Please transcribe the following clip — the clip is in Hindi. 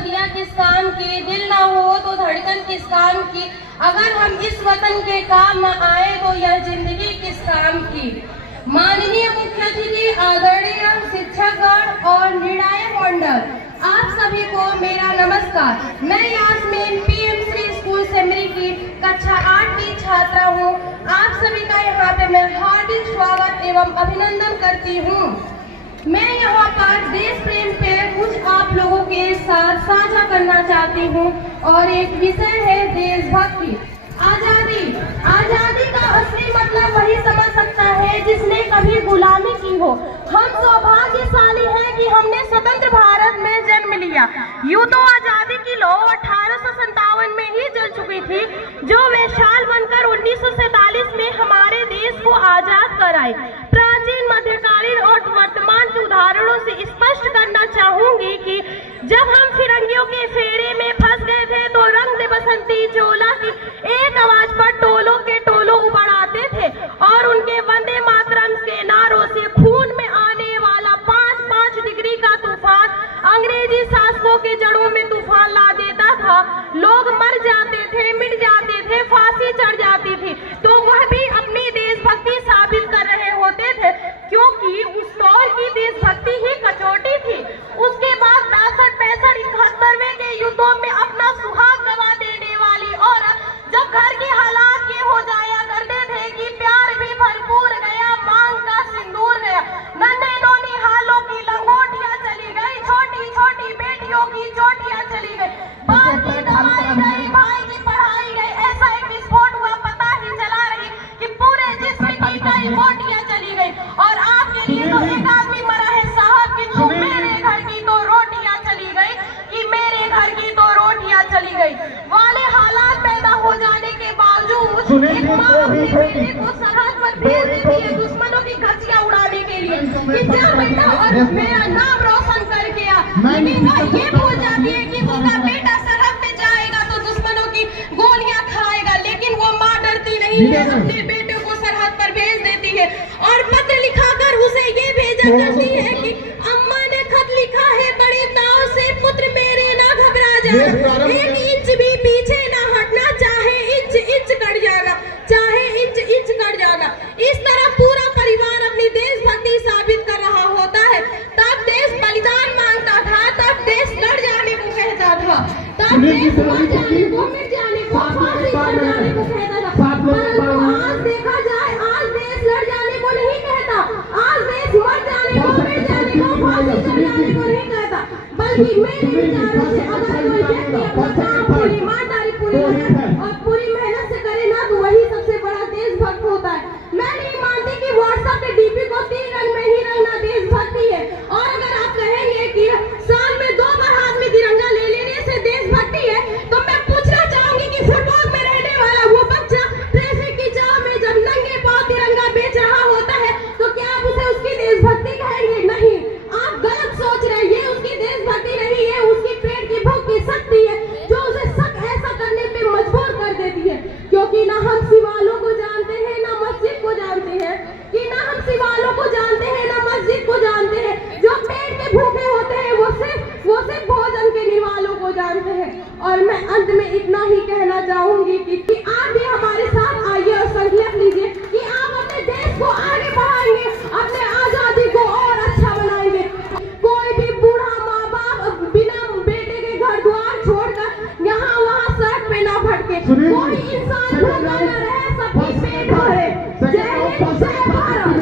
सदियां किस काम की, दिल ना हो तो धड़कन किस काम की, अगर हम इस वतन के काम न आए तो यह जिंदगी किस काम की। माननीय मुख्य अतिथि, आदरणीय शिक्षकगण और निर्णायक मंडल, आप सभी को मेरा नमस्कार। मैं यास्मीन पीएमसी स्कूल सेमरी की कक्षा 8 की छात्रा हूँ। आप सभी का यहाँ पे मैं हार्दिक स्वागत एवं अभिनंदन करती हूँ। मैं यहाँ पर देश प्रेम पे कुछ आप लोगों के साथ साझा करना चाहती हूँ और एक विषय है देशभक्ति। आजादी, आजादी का असली मतलब वही समझ सकता है जिसने कभी गुलामी की हो। हम सौभाग्यशाली हैं कि हमने स्वतंत्र भारत में जन्म लिया। यूं तो आजादी की लौ 1857 में ही जल चुकी थी, जो वैशाल बनकर 1947 में हमारे देश को आजाद कराई। प्राचीन, मध्यकालीन और वर्तमान के उदाहरणों से स्पष्ट करना चाहूंगी कि जब हम फिरंगियों के फेरे में फंस गए थे तो रंग दे बसंती चोला की एक आवाज पर टोलों के टोलों उबड़ आते थे और उनके वंदे मातरम के नारों से खून में आने वाला 5-5 डिग्री का तूफान अंग्रेजी शासकों के जड़ों में तूफान ला देता था। लोग मर जाते थे, मिट जाते थे, फांसी चढ़ जाती थी, तो वह भी अपनी देशभक्ति साबित कर रहे होते थे, क्योंकि उस दौर की देशभक्ति ही कचौटी थी। उसके बाद 62-65-71 के युद्धों में अपना सुहाग गवा देने वाली औरत जब घर के हालात ये हो जाया करते थे कि प्यार भी भरपूर गया, मांग का सिंदूर गया, नन्हे नोनी हालों की लंगोटियां चली गई, छोटी छोटी बेटियों की चोटियां चली गई, बाल की दवाई गई, भाई की पढ़ाई गई, ऐसा एक विस्फोट हुआ, पता ही चला रही कि पूरे जिस्म की कई बोटियां चली गई। और आपके लिए तो एक आदमी मरा है साहब, किंतु मेरे घर की तो रोटियां चली गई, कि मेरे घर की तो रोटियां चली गई वाले हालात पैदा हो जाने के बावजूद एक माँ अपने बेटे को सरहद पर भेज देती है दुश्मनों की धज्जियां उड़ाने के लिए कि जा बेटा और मेरा नाम रोशन करके आ। लेकिन वह ये भूल जाती है कि उसका बेटा सरहद पे जाएगा तो दुश्मनों की गोलियां खाएगा, लेकिन वो माँ डरती नहीं है, अपने बेटे को सरहद पर भेज देती है और पत्र लिखाकर उसे ये भेजा करती है कि अम्मा ने खत लिखा है बड़े ताव से, पुत्र मेरे ना घबरा जाना, एक इंच भी पीछे ना हटना, चाहे इंच इंच कट जाना, चाहे इंच इंच कट जाना। इस तरह पूरा परिवार अपनी देशभक्ति साबित कर रहा होता है। तब देश बलिदान मांगता था, तब देश लड़ जाने को कहता था, तब देश मर जाने को, मिट जाने को, फांसी चढ़ जाने को कहता था। परंतु आज देखा जाए, आज देश लड़ जाने को नहीं कहता, आज देश मर जाने को, मिट जाने को, फांसी चढ़ जाने को नहीं कहता, बल्कि मेरे विचारों से अगर कोई व्यक्ति अपना काम पूरी ईमानदारी पूरी और पूरी मेहनत से करे ना, तो वही सबसे बड़ा देशभक्त होता है। मैं नहीं मानती कि व्हाट्सएप के डीपी को 3 रंग में ही रंगना देशभक्ति है। और अगर आप कहेंगे कि साल में 2 बार हाथ में तिरंगा ले लेने से देशभक्ति है, तो मैं पूछना चाहूंगी कि फुटबॉल में रहने वाला वो बच्चा ट्रैफिक की जाम में जब नंगे पांव तिरंगा बेच रहा होता है, तो क्या आप उसे उसकी देशभक्ति कहेंगे? नहीं, आप गलत सोच रहे हैं। ये उसकी देशभक्ति नहीं है, उसकी पेट की भूख की शक्ति है जो उसे ऐसा करने पे मजबूर कर देती है। क्योंकि ना हम शिवालों को जानते हैं, ना मस्जिद को जानते हैं, कि ना हम शिवालों को जानते हैं, ना मस्जिद को जानते हैं। जो पेट के भूखे होते हैं वो सिर्फ भोजन के निवालों को जानते हैं। और मैं अंत में इतना ही कहना चाहूंगी कि आप भी हमारे साथ आइए और संकल्प लीजिए कि आप अपने देश को आगे बढ़ाएंगे, अपने आजादी को और अच्छा बनाएंगे। कोई भी बूढ़ा माँ बाप बिना बेटे के घर द्वार छोड़कर यहाँ वहाँ सड़क पे ना भटके, कोई इंसान भूखा न रहे, सबकी पेट भरे। जय हिंद, जय भारत।